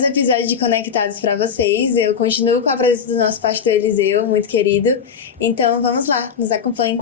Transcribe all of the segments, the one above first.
mais um episódio de Conectados para vocês. Eu continuo com a presença do nosso pastor Eliseu, muito querido. Então vamos lá, nos acompanhem.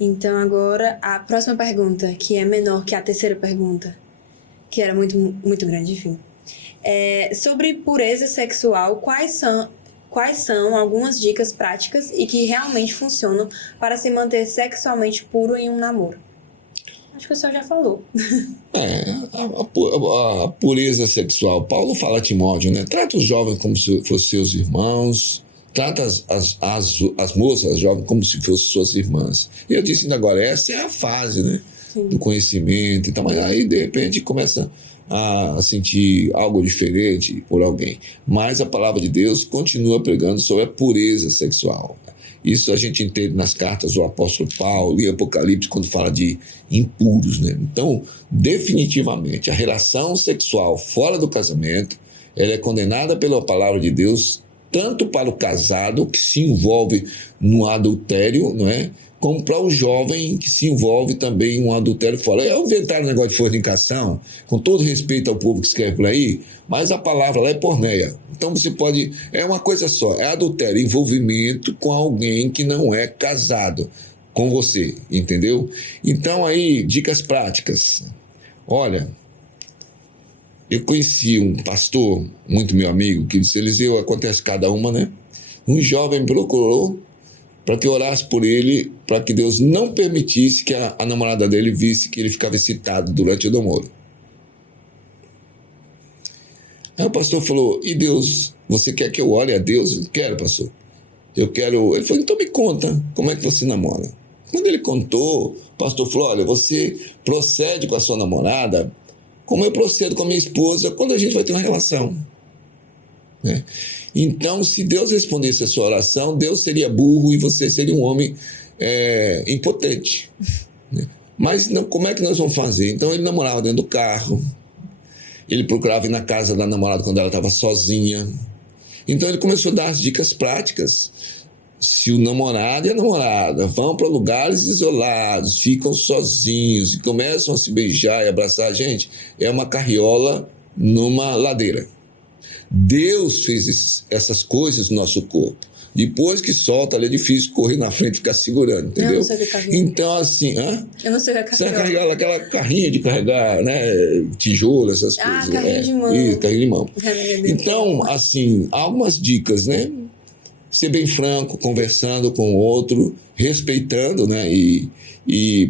Então agora a próxima pergunta, que é menor que a terceira pergunta, que era muito grande, enfim. Sobre pureza sexual, quais são algumas dicas práticas e que realmente funcionam para se manter sexualmente puro em um namoro? Acho que o senhor já falou. A pureza sexual. Paulo fala a Timóteo, né? Trata os jovens como se fossem seus irmãos, trata as moças, as jovens, como se fossem suas irmãs. E eu disse ainda agora, essa é a fase, né? Do conhecimento e tal, mas aí de repente começa a sentir algo diferente por alguém. Mas a palavra de Deus continua pregando sobre a pureza sexual. Isso a gente entende nas cartas do apóstolo Paulo e Apocalipse, quando fala de impuros, né? Então, definitivamente, a relação sexual fora do casamento, ela é condenada pela palavra de Deus, tanto para o casado, que se envolve no adultério, não é? Como para o jovem que se envolve também em um adultério fora. Eu inventaram um negócio de fornicação, com todo respeito ao povo que escreve por aí, mas a palavra lá é porneia. Então você pode... É uma coisa só, é adultério, envolvimento com alguém que não é casado com você, entendeu? Então aí, dicas práticas. Olha, eu conheci um pastor, muito meu amigo, que disse, Eliseu, acontece cada uma, né? Um jovem procurou para que eu orasse por ele, para que Deus não permitisse que a namorada dele visse que ele ficava excitado durante o namoro. Aí o pastor falou, e Deus, você quer que eu ore a Deus? Eu quero, pastor. Eu quero... Ele falou, então me conta, como é que você namora? Quando ele contou, o pastor falou, olha, você procede com a sua namorada como eu procedo com a minha esposa quando a gente vai ter uma relação, né? Então, se Deus respondesse a sua oração, Deus seria burro e você seria um homem impotente, né? Mas não, como é que nós vamos fazer? Então, ele namorava dentro do carro, ele procurava ir na casa da namorada quando ela estava sozinha. Então, ele começou a dar as dicas práticas. Se o namorado e a namorada vão para lugares isolados, ficam sozinhos e começam a se beijar e abraçar, gente, é uma carriola numa ladeira. Deus fez essas coisas no nosso corpo. Depois que solta, ali é difícil correr na frente e ficar segurando, entendeu? Eu não sei o que é carriola. Então, assim... Eu não sei o que é carriola. Carriola, aquela carrinha de carregar, né? Tijolo, essas coisas. Carrinho de mão. Isso, carrinho de mão. Então, assim, há algumas dicas, né? Ser bem franco, conversando com o outro, respeitando, né? E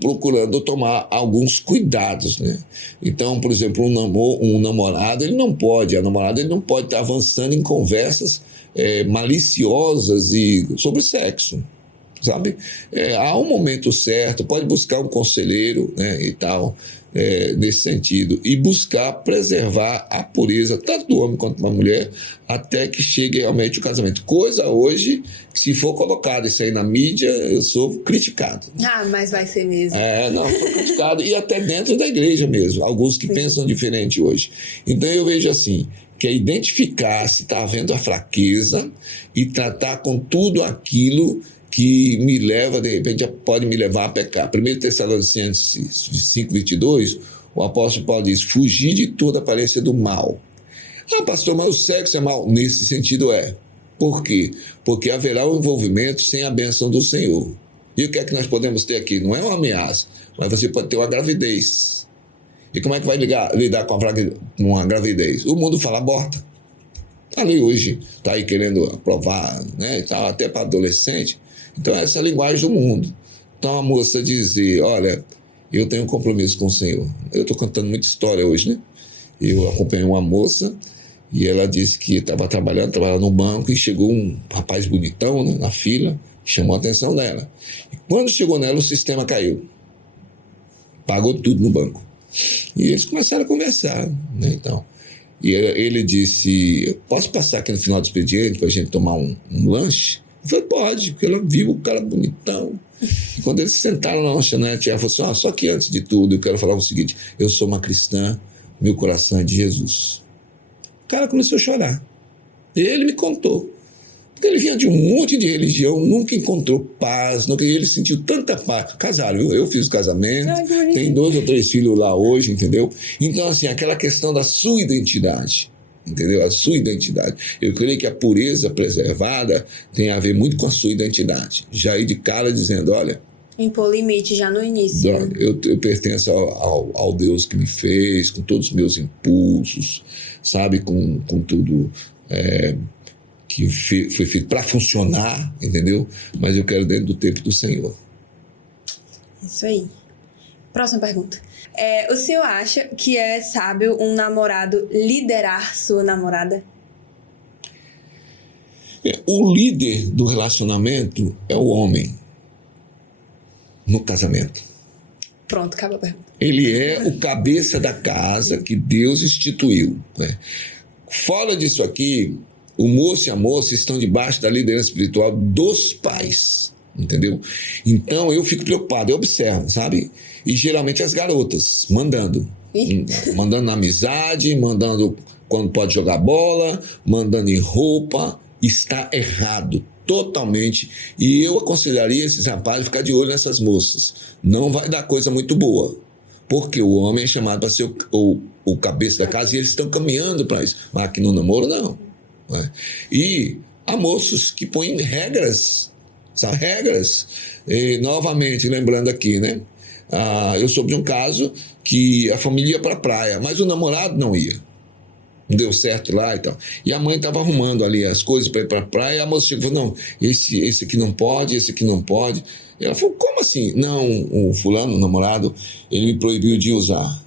procurando tomar alguns cuidados, né? Então, por exemplo, um namorado, a namorada, ele não pode estar avançando em conversas maliciosas sobre sexo, sabe? Há um momento certo, pode buscar um conselheiro, né, e tal, nesse sentido, e buscar preservar a pureza, tanto do homem quanto da mulher, até que chegue realmente o casamento. Coisa hoje, que se for colocado isso aí na mídia, eu sou criticado. Mas vai ser mesmo. Não, sou criticado, e até dentro da igreja mesmo, alguns que pensam diferente hoje. Então eu vejo assim, que é identificar se está havendo a fraqueza e tratar com tudo aquilo que me leva, de repente, pode me levar a pecar. 1 Tessalonicenses 5:22, o apóstolo Paulo diz, fugir de toda aparência do mal. Pastor, mas o sexo é mal? Nesse sentido é. Por quê? Porque haverá um envolvimento sem a bênção do Senhor. E o que é que nós podemos ter aqui? Não é uma ameaça, mas você pode ter uma gravidez. E como é que vai lidar com uma gravidez? O mundo fala aborta. Ali hoje, está aí querendo aprovar, né, e tal, até para adolescente. Então, essa é a linguagem do mundo. Então, a moça dizer, olha, eu tenho um compromisso com o Senhor. Eu estou contando muita história hoje, né? Eu acompanhei uma moça e ela disse que estava trabalhando no banco e chegou um rapaz bonitão, né, na fila, chamou a atenção dela. E quando chegou nela, o sistema caiu. Pagou tudo no banco. E eles começaram a conversar, né, então. E ele disse, posso passar aqui no final do expediente para a gente tomar um lanche? Eu falei, pode, porque ela viu o cara bonitão. E quando eles sentaram na lanchonete, ela falou assim, só que antes de tudo, eu quero falar o seguinte, eu sou uma cristã, meu coração é de Jesus. O cara começou a chorar. E ele me contou. Ele vinha de um monte de religião, nunca encontrou paz, ele sentiu tanta paz. Casaram, viu? Eu fiz o casamento, tem 2 ou 3 filhos lá hoje, entendeu? Então, assim, aquela questão da sua identidade. entendeu? A sua identidade. Eu creio que a pureza preservada tem a ver muito com a sua identidade. Já ir de cara dizendo, olha, Impor limite já no início. Né? Eu pertenço ao Deus que me fez, com todos os meus impulsos, sabe? Com tudo que foi feito para funcionar, entendeu? Mas eu quero dentro do tempo do Senhor. Isso aí. Próxima pergunta. O senhor acha que é sábio um namorado liderar sua namorada? O líder do relacionamento é o homem no casamento. Pronto, acabou a pergunta. Ele é o cabeça da casa que Deus instituiu. Né? Fora disso aqui, o moço e a moça estão debaixo da liderança espiritual dos pais, entendeu? Então eu fico preocupado, eu observo, sabe? E geralmente as garotas mandando na amizade, mandando quando pode jogar bola, mandando em roupa, está errado. Totalmente, e eu aconselharia esses rapazes a ficar de olho nessas moças. Não vai dar coisa muito boa, porque o homem é chamado para ser o cabeça da casa e eles estão caminhando para isso, mas aqui no namoro não. E há moços que põem regras, são regras. E, novamente, lembrando aqui, né? Eu soube de um caso que a família ia para a praia, mas o namorado não ia. Não deu certo lá e tal. E a mãe estava arrumando ali as coisas para ir para a praia, e a moça chegou e falou, não, esse aqui não pode, esse aqui não pode. E ela falou, como assim? Não, o fulano, o namorado, ele me proibiu de usar.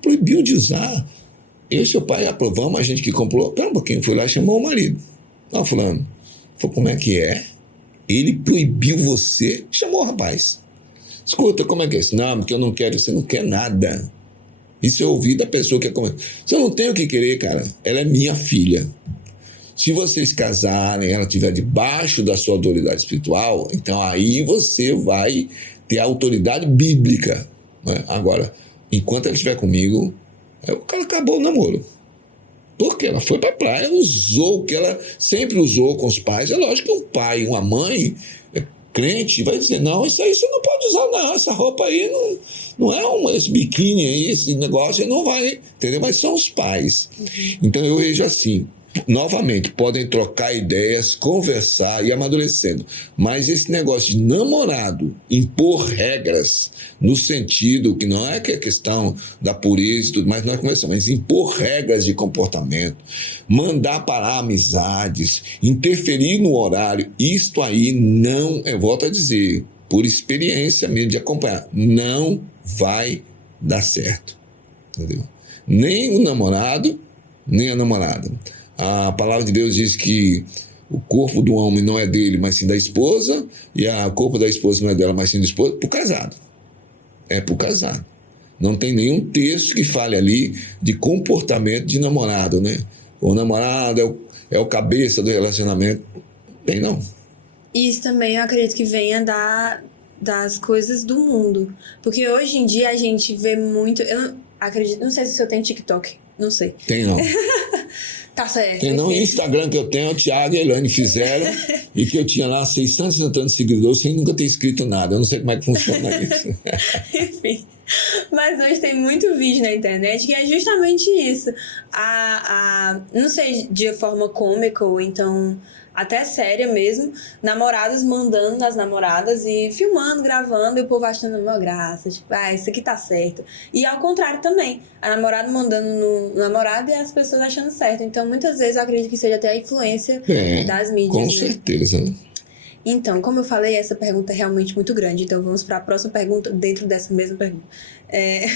Proibiu de usar? Eu e seu pai aprovamos, a gente que comprou, pera um pouquinho, foi lá e chamou o marido. Não, fulano. Falou, como é que é? Ele proibiu você? Chamou o rapaz. Escuta, como é que é isso? Não, porque eu não quero, você não quer nada. Isso eu ouvi da pessoa que é como... Você não tem o que querer, cara. Ela é minha filha. Se vocês casarem, ela estiver debaixo da sua autoridade espiritual, então aí você vai ter a autoridade bíblica. Né? Agora, enquanto ela estiver comigo, o cara acabou o namoro. Porque ela foi para a praia, usou o que ela sempre usou com os pais. É lógico que um pai e uma mãe crente vai dizer, não, isso aí você não pode usar, não, essa roupa aí não é esse biquíni aí, esse negócio, não vai, entendeu? Mas são os pais. Então eu vejo assim, novamente, podem trocar ideias, conversar e amadurecendo, mas esse negócio de namorado, impor regras, no sentido que não é que é questão da pureza e tudo mais, nós conversamos, mas impor regras de comportamento, mandar parar amizades, interferir no horário, isto aí não, eu volto a dizer, por experiência mesmo de acompanhar, não vai dar certo, entendeu? Nem o namorado, nem a namorada. A palavra de Deus diz que o corpo do homem não é dele, mas sim da esposa, e o corpo da esposa não é dela, mas sim do esposo, para o casado. É para o casado. Não tem nenhum texto que fale ali de comportamento de namorado, né? O namorado é o cabeça do relacionamento. Tem não. Isso também eu acredito que venha das coisas do mundo. Porque hoje em dia a gente vê muito... Eu não acredito, não sei se o senhor tem TikTok, não sei. Tem não. Tá certo. Tem não, o Instagram que eu tenho, o Thiago e a Elaine fizeram, e que eu tinha lá 670 seguidores sem nunca ter escrito nada. Eu não sei como é que funciona isso. Enfim. Mas hoje tem muito vídeo na internet que é justamente isso. Não sei, de forma cômica ou então até séria mesmo, namorados mandando nas namoradas e filmando, gravando, e o povo achando uma graça, tipo, isso aqui tá certo. E ao contrário também, a namorada mandando no namorado e as pessoas achando certo. Então, muitas vezes, eu acredito que seja até a influência das mídias. Com né? certeza. Então, como eu falei, essa pergunta é realmente muito grande. Então, vamos para a próxima pergunta, dentro dessa mesma pergunta.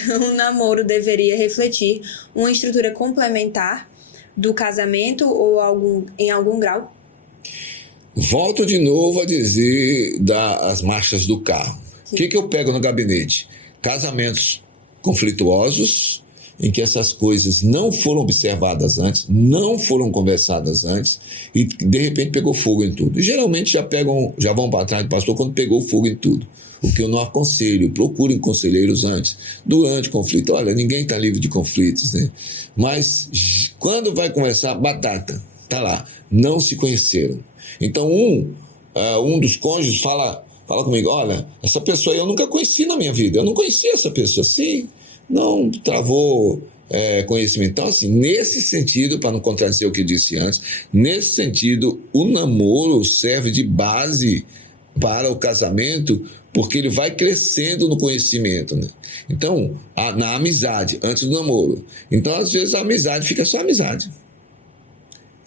Um namoro deveria refletir uma estrutura complementar do casamento ou em algum grau? Volto de novo a dizer das marchas do carro. O que eu pego no gabinete? Casamentos conflituosos, em que essas coisas não foram observadas antes, não foram conversadas antes, e de repente pegou fogo em tudo. E geralmente já vão para trás do pastor quando pegou fogo em tudo. O que eu não aconselho, procurem conselheiros antes, durante o conflito. Olha, ninguém está livre de conflitos, né? Mas quando vai conversar, batata, tá lá, não se conheceram. Então um dos cônjuges fala comigo, olha, essa pessoa aí eu nunca conheci na minha vida, eu não conhecia essa pessoa assim, não travou conhecimento. Então, assim, nesse sentido, para não contradizer o que eu disse antes, nesse sentido, o namoro serve de base para o casamento, porque ele vai crescendo no conhecimento, né? Então, na amizade, antes do namoro. Então, às vezes, a amizade fica só amizade.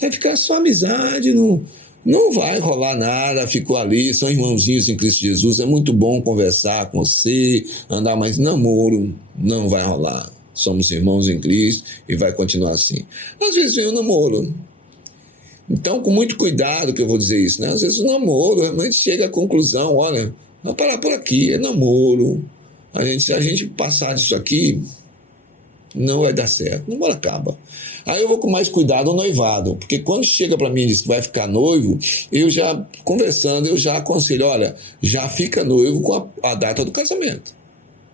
Vai ficar só amizade, não vai rolar nada, ficou ali, são irmãozinhos em Cristo Jesus, é muito bom conversar com você, andar, mas namoro não vai rolar. Somos irmãos em Cristo e vai continuar assim. Às vezes vem o namoro. Então, com muito cuidado que eu vou dizer isso, né? Às vezes o namoro, a gente chega à conclusão, olha, vai parar por aqui, é namoro. Se a gente passar disso aqui, não vai dar certo, o namoro acaba. Aí eu vou com mais cuidado no noivado, porque quando chega para mim e diz que vai ficar noivo, eu já, conversando, eu já aconselho, olha, já fica noivo com a data do casamento,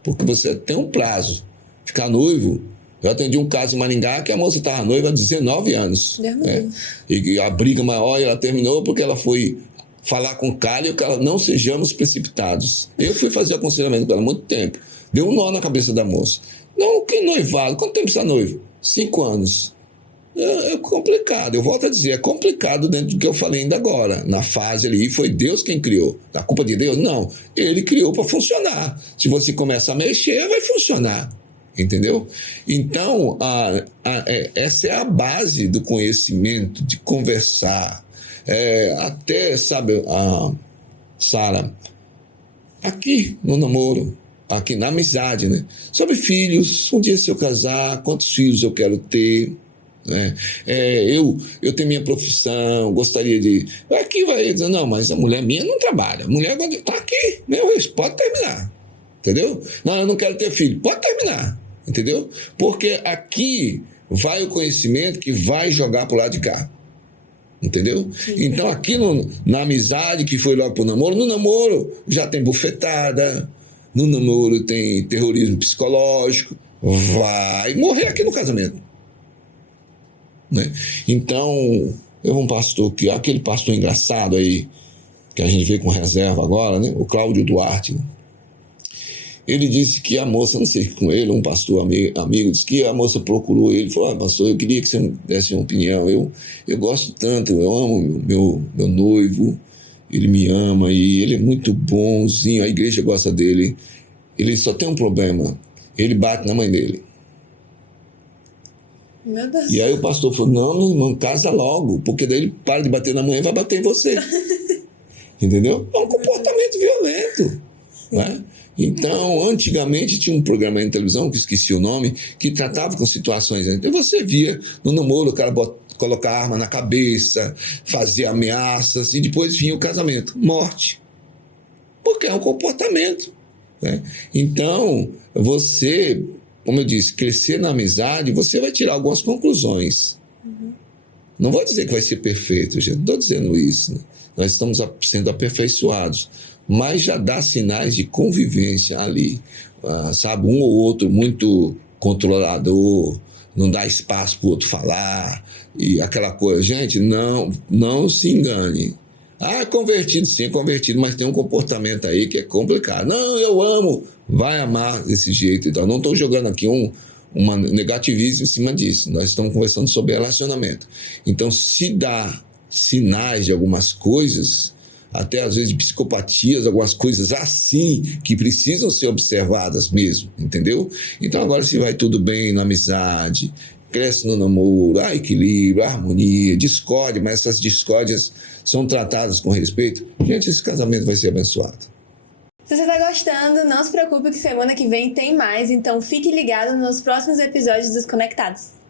porque você tem um prazo. Ficar noivo, eu atendi um caso em Maringá que a moça estava noiva há 19 anos. Né? E a briga maior, ela terminou porque ela foi falar com o cara e o cara, não sejamos precipitados. Eu fui fazer aconselhamento com ela há muito tempo. Deu um nó na cabeça da moça. Não, que noivado? Quanto tempo está noivo? 5 anos. É complicado, eu volto a dizer, é complicado dentro do que eu falei ainda agora. Na fase ali, foi Deus quem criou. A culpa de Deus? Não. Ele criou para funcionar. Se você começa a mexer, vai funcionar. Entendeu? Então, essa é a base do conhecimento, de conversar. Até, sabe, Sara, aqui no namoro, aqui na amizade, né? Sobre filhos, um dia se eu casar, quantos filhos eu quero ter, né? Eu tenho minha profissão, gostaria de... Aqui vai dizer, não, mas a mulher minha não trabalha, a mulher está aqui, pode terminar, entendeu? Não, eu não quero ter filho, pode terminar, entendeu? Porque aqui vai o conhecimento que vai jogar para o lado de cá. Entendeu? Então, aqui na amizade, que foi logo pro namoro, no namoro já tem bufetada, no namoro tem terrorismo psicológico, vai morrer aqui no casamento. Né? Então, eu um pastor, aquele pastor engraçado aí, que a gente vê com reserva agora, né? O Cláudio Duarte, né? Ele disse que a moça, não sei com ele, um pastor amigo, disse que a moça procurou ele, falou, pastor, eu queria que você me desse uma opinião, eu gosto tanto, eu amo meu noivo, ele me ama e ele é muito bonzinho, a igreja gosta dele, ele só tem um problema, ele bate na mãe dele. Meu Deus. E aí o pastor falou, não casa logo, porque daí ele para de bater na mãe e vai bater em você. Entendeu? É um comportamento violento, né? Então, antigamente tinha um programa na televisão, que esqueci o nome, que tratava com situações. Então você via no namoro o cara colocar arma na cabeça, fazer ameaças, e depois vinha o casamento, morte. Porque é um comportamento. Né? Então, você, como eu disse, crescer na amizade, você vai tirar algumas conclusões. Não vou dizer que vai ser perfeito, gente, não estou dizendo isso. Né? Nós estamos sendo aperfeiçoados. Mas já dá sinais de convivência ali, sabe? Um ou outro muito controlador, não dá espaço para o outro falar, e aquela coisa. Gente, não se engane. Convertido, sim, convertido, mas tem um comportamento aí que é complicado. Não, eu amo, vai amar desse jeito. Então, não estou jogando aqui uma negativismo em cima disso. Nós estamos conversando sobre relacionamento. Então, se dá sinais de algumas coisas, até às vezes de psicopatias, algumas coisas assim, que precisam ser observadas mesmo, entendeu? Então agora se vai tudo bem na amizade, cresce no namoro, há equilíbrio, há harmonia, discórdia, mas essas discórdias são tratadas com respeito, gente, esse casamento vai ser abençoado. Se você está gostando, não se preocupe que semana que vem tem mais, então fique ligado nos próximos episódios dos Conectados.